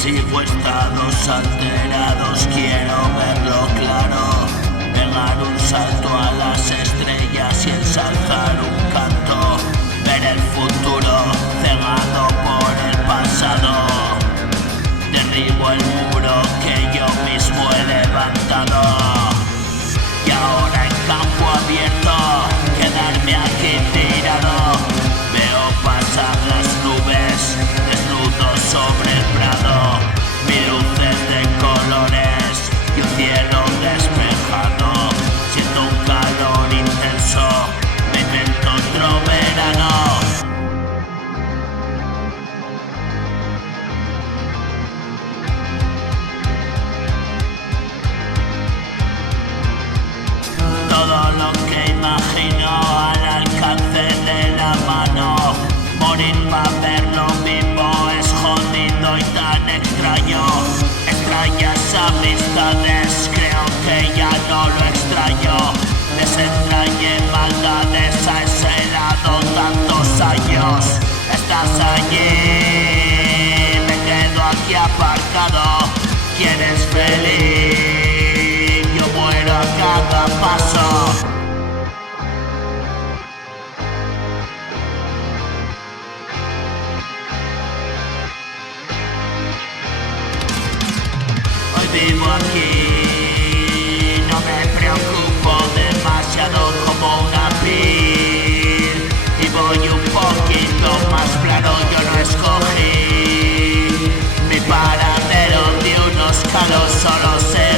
Sigo estados alterados, quiero verlo claro. Pegar un salto a las estrellas y ensartar un canto. Ver el futuro cegado por el pasado. Derribo el muro que yo mismo he levantado. Y ahora en campo abierto, quedarme aquí tirado. Veo pasar las nubes, desnudos sobre el prado. Mil luces de colores y un cielo despejado. Siento un calor intenso, me invento otro verano. Todo lo que imagino al alcance de la mano. Morir para verlo vivo es jodido y tan extraño. Extrañas amistades, creo que ya no lo extraño. Desentrañé maldades a ese lado tantos años. Estás allí, me quedo aquí aparcado. ¿Quieres feliz? Yo muero a cada paso. Hoy vivo aquí, no me preocupo demasiado como una pil. Y voy un poquito más plano, yo no escogí mi paradero de unos calos, solo sé